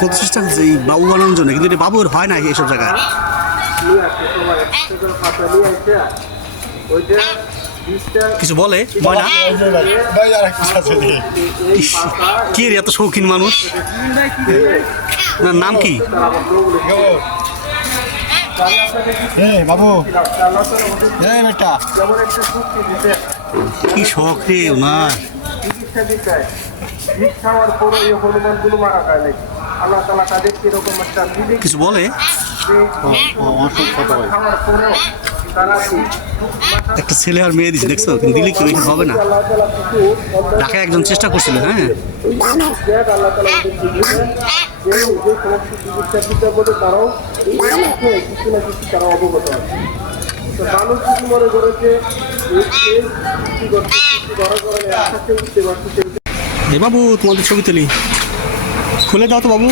কত চেষ্টা করছে এই বাবু বানানোর জন্য, কিন্তু এটা বাবুর হয় না এইসব জায়গায়। কিছু বলে ময়না? ইস, কে রে এত শৌখিন মানুষ? নাম কি? বাবু বেটা কি শখ রে ওনার। কিছু বলে? একটা ছেলে আর মেয়ে দিচ্ছে, দেখছো? দিলে কি ওইটা হবে না? ঢাকায় একজন চেষ্টা করছিল, হ্যাঁ বাবু তোমাদের ছবি তুলি, খুলে দাও তো বাবু।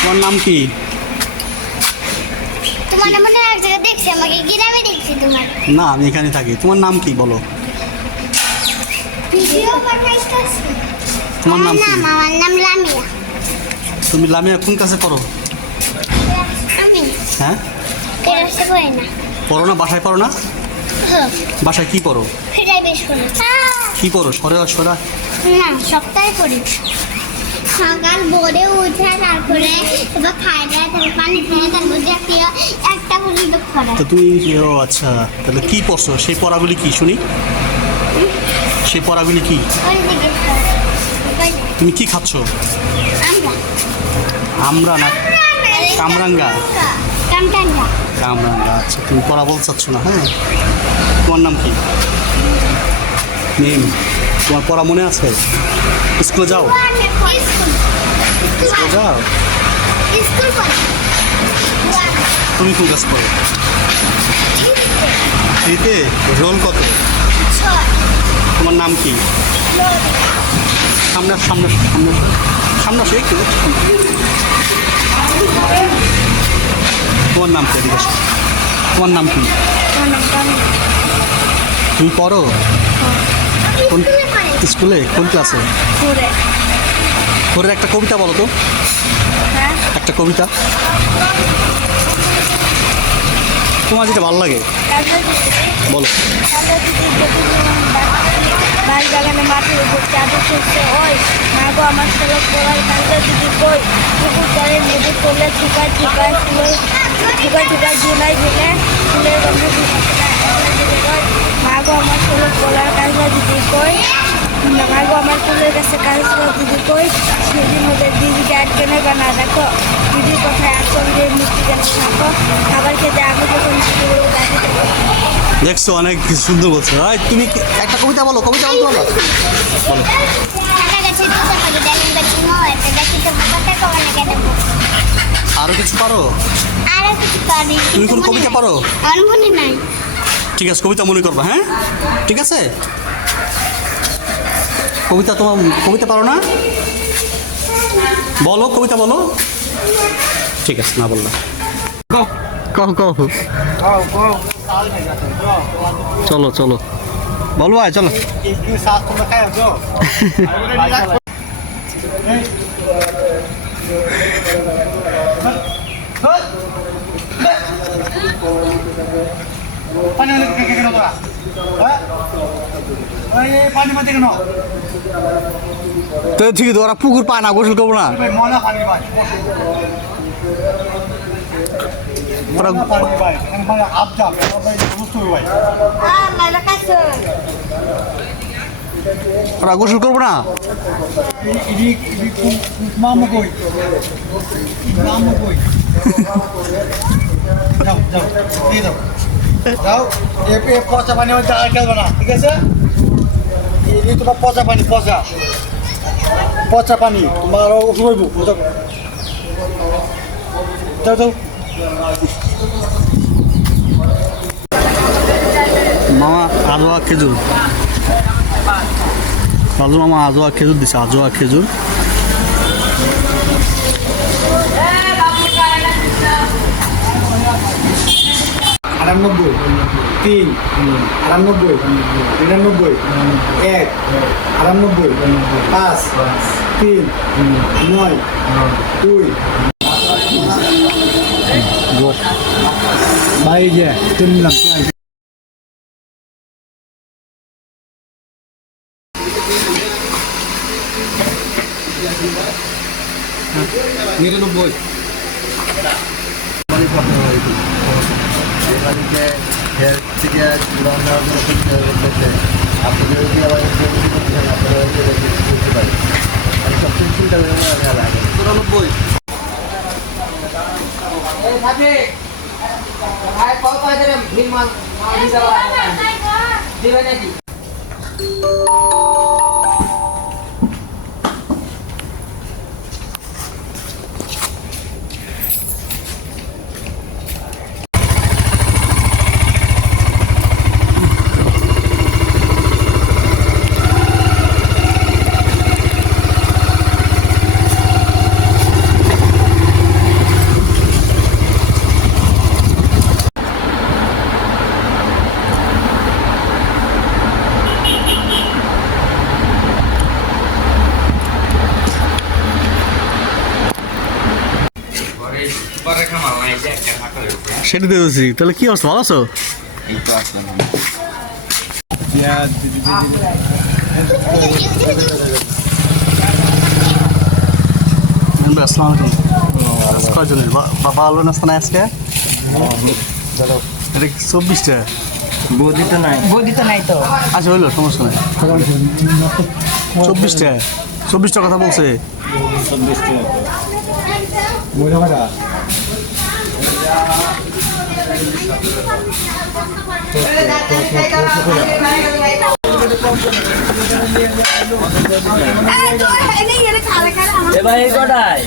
তোমার নাম কি? না, আমি এখানে থাকি। তোমার নাম কি বলো? তোমার নাম কি? আমার নাম লামিয়া। তুমি লামিয়া কোন ক্লাসে পড়ো? আমি হ্যাঁ ক্লাসে পড়ি না। পড়ো না? বাসায় পড়ো না? বাসায় কি পড়ো? ফিরাই বেশ করি। কি পড়ো? সরে সরা? না, সপ্তাহে পড়ি। সকাল ভোরে উঠে তারপরে এবার খাই দেয়, তারপর পানি খেয়ে তারপর জাতীয় একটা পর্যন্ত পড়া। তো তুমি, ও আচ্ছা, তাহলে কি পড়ছো? সেই পড়াগুলি কি শুনি? সেই পড়াগুলি কি? তুমি কি খাচ্ছ? আমরা না কামরাঙ্গা? কামটাঙ্গা। কামরাঙ্গা, আচ্ছা। তুমি পড়া বলতে চাচ্ছ না? হ্যাঁ, তোমার নাম কি? নেম। তোমার পড়া মনে আছে? স্কুলে যাও? স্কুলে যাও? স্কুল পড়ি। তুমি কোন ক্লাস পড়ো? থ্রিতে। রোল কত? তোমার নাম কি? সামনে সামনে সামনে সামনে আসো একটু। তোমার নাম কি? এদিকে আসো। তোমার নাম কি? তুমি পড়ো কোন স্কুলে? কোন ক্লাসে? ফোরের একটা কবিতা বলো তো। একটা কবিতা তোমার যেটা ভালো লাগে বলো। বাড়ি বাগানে মাটির উপর চাদর চলছে ওই মা গো আমার সড়ক পড়ার কাজে যদি কই পুকুর করে নেবু করলে ঠুকায় ঠুকায় ফুলের ঠুকায় ঠুকায় ঝুলাই ঝুলে ফুলের গন্ধ কই মা গো আমার সড়ক পড়ার কাজে যদি কই মা গো আমার ফুলের কাছে কাজ যদি কই সেদিন ওদের দিদিকে আটকে নেবে না। দেখো দিদির কথায় আচল দিয়ে মুক্তি যেন থাকো খাবার খেতে আমি যখন দেখছো অনেক সুন্দর বলছো। তুমি একটা কবিতা বলো। কবিতা বলতে পারো? বলো। আরো কিছু পারো? তুমি কোন কবিতা পারো? আমার মনে নাই। ঠিক আছে, কবিতা মনে করবা। হ্যাঁ ঠিক আছে। কবিতা তোমার কবিতা পারো না? বলো কবিতা বলো। ঠিক আছে, না বললাম। কহ কহ চলো চলো বলো ভাই চলো। তো ঠিক আছে, ওরা পুকুর পায় না, গোসল করবো না। ওরা গোসল করবো না। যাও পচা পানি মধ্যে আর খেলবে না, ঠিক আছে? এই তোমার পচা পানি, পচা পচা পানি তোমার ওষুধ হইব। যাও যাও। মামা আজোয়া খেজুর, রাজু মামা আজোয়া খেজুর দিছে। আজোয়া খেজুর। আটানব্বই, 3, 98, 99, 1, 98, 5, 3 9 2 ভাই যে 3 নিলাম নিরানব্বই বাড়িতে হেলথ থেকে আপনাদের আপনারা করতে পারি আমি সবসময় চিন্তা করে লাগে চুরানব্বই সেটা দিয়েছি তাহলে কি অবস্থা ভালো আছো আসসালামু আলাইকুম কয়জনের বাবা আলো নাস্তা নাই আজকে এটা 24টা বৌদি তো নাই তো আচ্ছা হইলো সমস্যা নাই 24টা কথা বলছে এবার এই কটায়